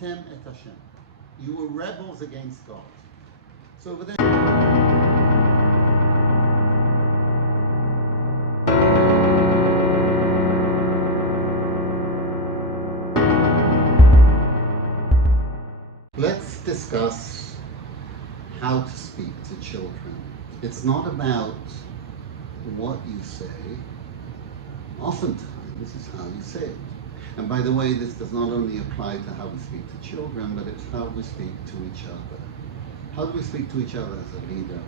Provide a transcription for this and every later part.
Rebitem et Hashem. You were rebels against God. So over there. Let's discuss how to speak to children. It's not about what you say. Oftentimes, this is how you say it. And by the way, this does not only apply to how we speak to children, but it's how we speak to each other. How do we speak to each other as a leader?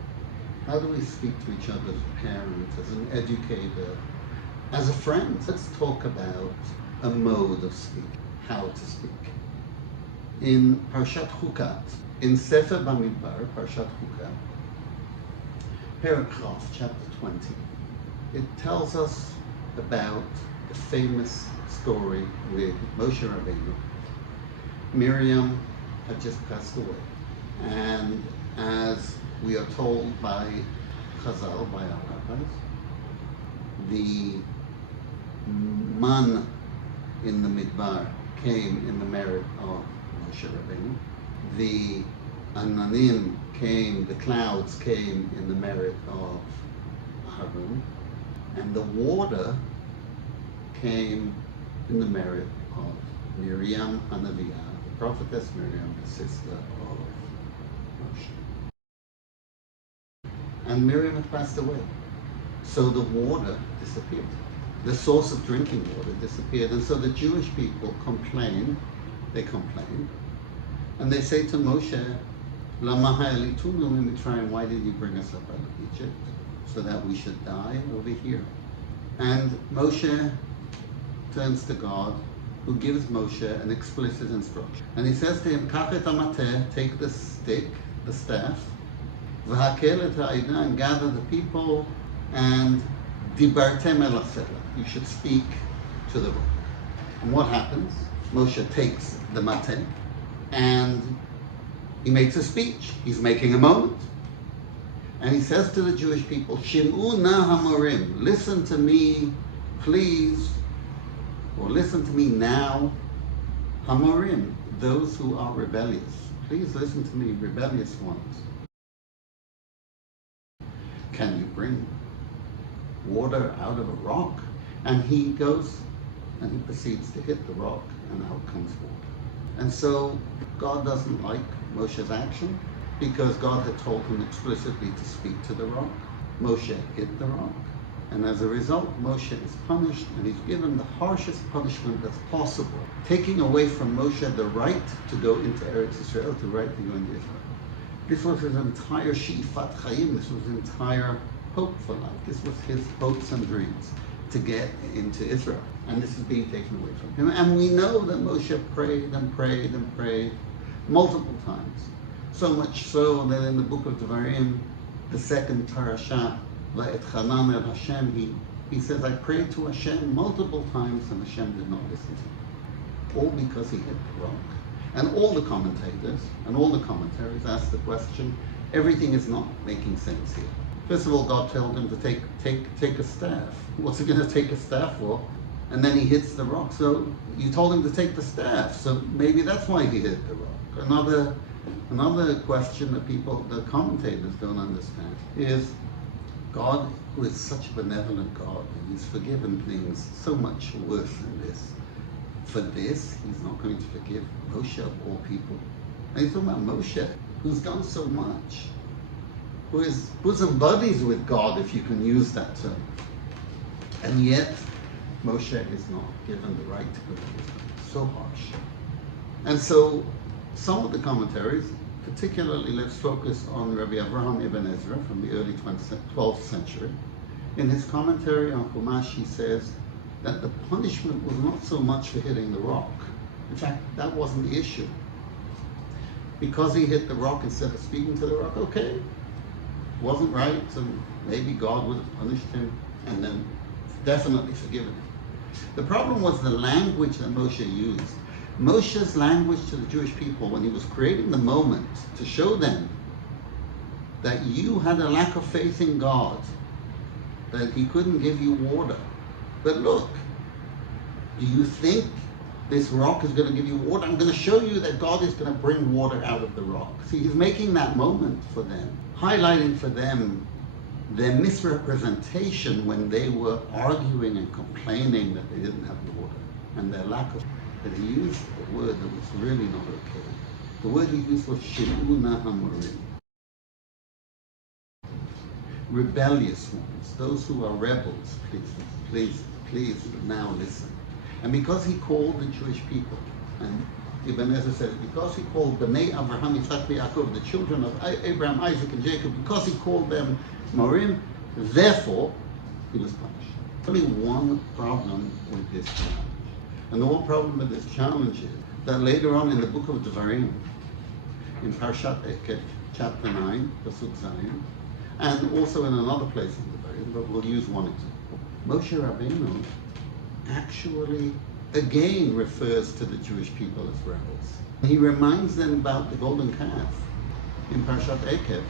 How do we speak to each other as a parent, as an educator, as a friend? Let's talk about a mode of speaking, how to speak. In Parashat Chukat, in Sefer Bamidbar, Parashat Chukat, Paragraph, chapter 20, it tells us about the famous story with Moshe Rabbeinu. Miriam had just passed away. And as we are told by Chazal, by our rabbis, the man in the Midbar came in the merit of Moshe Rabbeinu. The Ananim came, the clouds came in the merit of Harun. And the water came in the merit of Miriam Hanaviyah, the prophetess Miriam, the sister of Moshe. And Miriam had passed away. So the water disappeared. The source of drinking water disappeared. And so the Jewish people complained, and they say to Moshe, Lama ha'alitunu miMitzrayim, why did you bring us up out of Egypt? So that we should die over here. And Moshe turns to God, who gives Moshe an explicit instruction. And he says to him, Kach et hamateh, take the stick, the staff, v'hakel et ha'ida, and gather the people, and dibartem el ha'sela, you should speak to the rock. And what happens? Moshe takes the mateh, and he makes a speech. He's making a moment. And he says to the Jewish people, Shim'u na hamorim, listen to me, please, or listen to me now, hamorim, those who are rebellious. Please listen to me, rebellious ones. Can you bring water out of a rock? And he goes and he proceeds to hit the rock, and out comes water. And so God doesn't like Moshe's action, because God had told him explicitly to speak to the rock. Moshe hit the rock, and as a result, Moshe is punished, and he's given the harshest punishment that's possible, taking away from Moshe the right to go into Eretz Israel, the right to go into Israel. This was his entire She'ifat Chaim, this was his entire hope for life. This was his hopes and dreams, to get into Israel. And this is being taken away from him. And we know that Moshe prayed and prayed and prayed multiple times. So much so that in the book of Devarim, the second parasha, Va'etchanan el Hashem, he says, I prayed to Hashem multiple times and Hashem did not listen to me. All because he hit the rock. And all the commentators and all the commentaries ask the question, everything is not making sense here. First of all, God told him to take a staff. What's he going to take a staff for? And then he hits the rock. So you told him to take the staff. So maybe that's why he hit the rock. Another question that the commentators don't understand is God, who is such a benevolent God, and he's forgiven things so much worse than this. For this, he's not going to forgive Moshe of all people. And he's talking about Moshe, who's done so much, who is bosom buddies with God, if you can use that term. And yet, Moshe is not given the right to go to Israel. So harsh. And so, some of the commentaries, particularly let's focus on Rabbi Avraham ibn Ezra from the early 12th century. In his commentary on Chumash, he says that the punishment was not so much for hitting the rock. In fact, that wasn't the issue. Because he hit the rock instead of speaking to the rock, okay, wasn't right, so maybe God would have punished him and then definitely forgiven him. The problem was the language that Moshe used. Moshe's language to the Jewish people when he was creating the moment to show them that you had a lack of faith in God, that he couldn't give you water. But look, do you think this rock is going to give you water. I'm going to show you that God is going to bring water out of the rock. See, he's making that moment for them, highlighting for them their misrepresentation when they were arguing and complaining that they didn't have water, and their lack of, that he used a word that was really not okay. The word he used was Shil'una Hamorim. Rebellious ones, those who are rebels, please now listen. And because he called the Jewish people, and Ibn Ezra says, because he called Bnei Avraham, Yitzhak, Yaakov, the children of Abraham, Isaac, and Jacob, because he called them Morim, therefore he was punished. Only one problem with this challenge. And the one problem with this challenge is that later on in the book of Devarim, in Parashat Chukat, chapter 9, Pasuk Zayin, and also in another place in Devarim, but we'll use one example. Moshe Rabbeinu actually again refers to the Jewish people as rebels. He reminds them about the golden calf in Parashat Chukat.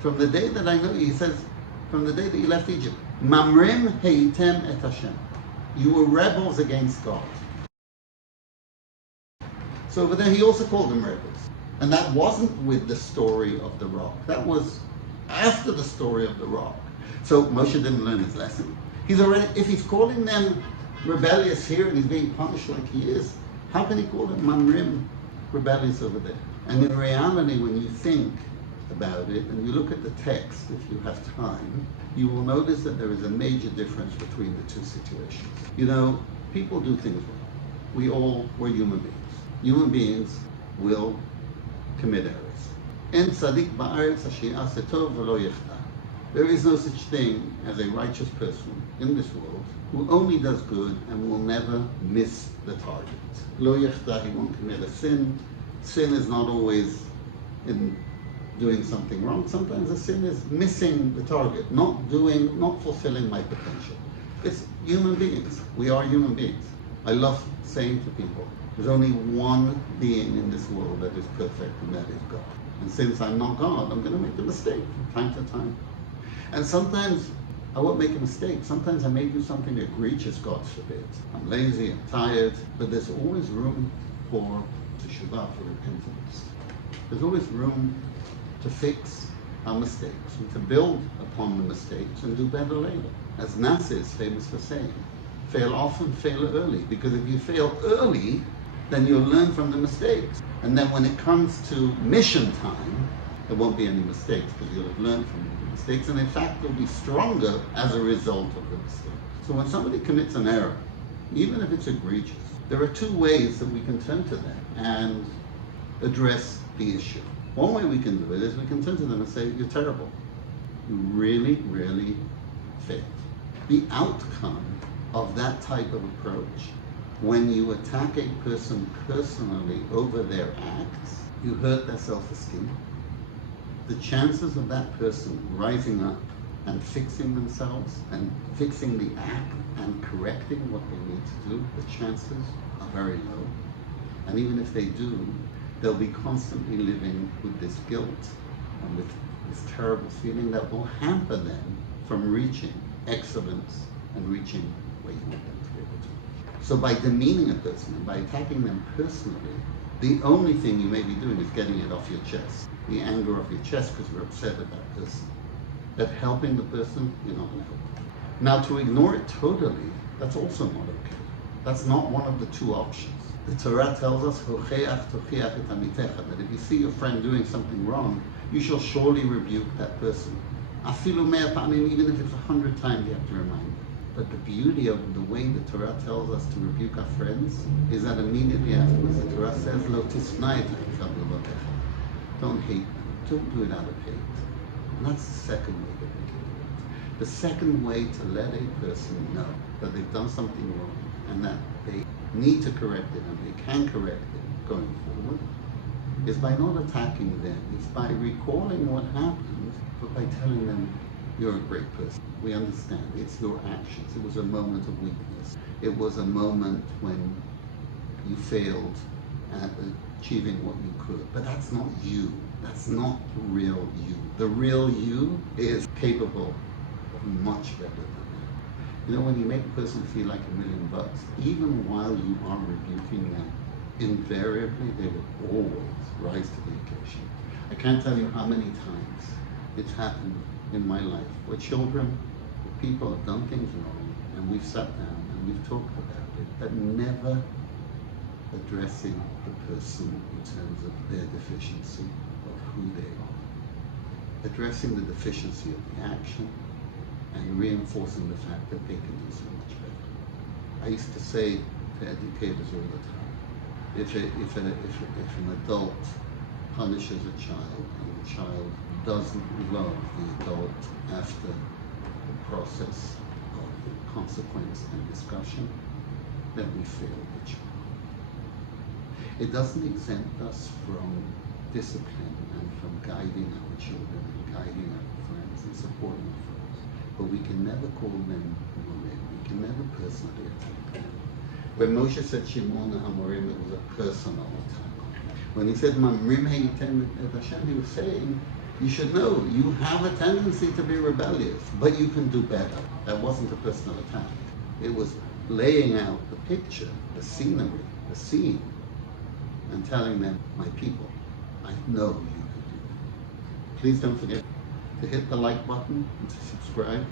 From the day that I know you, he says, from the day that you left Egypt, Mamrim heitem et Hashem. You were rebels against God. So over there he also called them rebels. And that wasn't with the story of the rock. That was after the story of the rock. So Moshe didn't learn his lesson. He's already, if he's calling them rebellious here and he's being punished like he is, how can he call them Mamrim rebellious over there? And in reality, when you think about it and you look at the text, if you have time, you will notice that there is a major difference between the two situations. You know, people do things wrong. We're human beings. Human beings will commit errors. En tzadik ba'aretz asher ya'aseh tov v'lo yechta. There is no such thing as a righteous person in this world who only does good and will never miss the target. Lo yechta, he won't commit a sin. Sin is not always in doing something wrong. Sometimes a sin is missing the target, not fulfilling my potential. It's human beings. We are human beings. I love saying to people, there's only one being in this world that is perfect, and that is God. And since I'm not God, I'm going to make a mistake from time to time. And sometimes I won't make a mistake. Sometimes I may do something egregious, God forbid. I'm lazy, I'm tired, but there's always room for teshuvah, for repentance. There's always room to fix our mistakes and to build upon the mistakes and do better later. As Nasser is famous for saying, fail often, fail early. Because if you fail early, then you'll learn from the mistakes. And then when it comes to mission time, there won't be any mistakes because you'll have learned from the mistakes. And in fact, you'll be stronger as a result of the mistake. So when somebody commits an error, even if it's egregious, there are two ways that we can turn to them and address the issue. One way we can do it is we can turn to them and say, you're terrible. You really, really failed. The outcome of that type of approach, when you attack a person personally over their acts, you hurt their self-esteem. The chances of that person rising up and fixing themselves and fixing the act and correcting what they need to do, the chances are very low. And even if they do, they'll be constantly living with this guilt and with this terrible feeling that will hamper them from reaching excellence and reaching where you want them to be able to. So by demeaning a person and by attacking them personally, the only thing you may be doing is getting it off your chest, the anger off your chest because you're upset at that person. But helping the person, you're not going to help them. Now to ignore it totally, that's also not okay. That's not one of the two options. The Torah tells us, that if you see your friend doing something wrong, you shall surely rebuke that person. Even if it's 100 times, you have to remind them. But the beauty of the way the Torah tells us to rebuke our friends is that immediately afterwards the Torah says, Lo tisnai et achicha. Don't hate them. Don't do it out of hate. And that's the second way that we can do it. The second way to let a person know that they've done something wrong and that they need to correct it and they can correct it going forward is by not attacking them. It's by recalling what happened, but by telling them, you're a great person. We understand. It's your actions. It was a moment of weakness. It was a moment when you failed at achieving what you could. But that's not you. That's not the real you. The real you is capable of much better than that. You know, when you make a person feel like $1,000,000, even while you are rebuking them, invariably they will always rise to the occasion. I can't tell you how many times it's happened in my life where children, where people have done things wrong, and we've sat down and we've talked about it, but never addressing the person in terms of their deficiency, of who they are. Addressing the deficiency of the action and reinforcing the fact that they can do so much better. I used to say to educators all the time, if an adult punishes a child and the child doesn't love the adult after the process of consequence and discussion, then we fail the child. It doesn't exempt us from discipline and from guiding our children and guiding our friends and supporting our friends. But we can never call them Mored. We can never personally attack them. When Moshe said Shimon HaMorim, it was a personal attack. When he said Mamrim Heitem et Hashem, he was saying, you should know, you have a tendency to be rebellious, but you can do better. That wasn't a personal attack. It was laying out the picture, the scenery, the scene, and telling them, my people, I know you can do that. Please don't forget to hit the like button and to subscribe.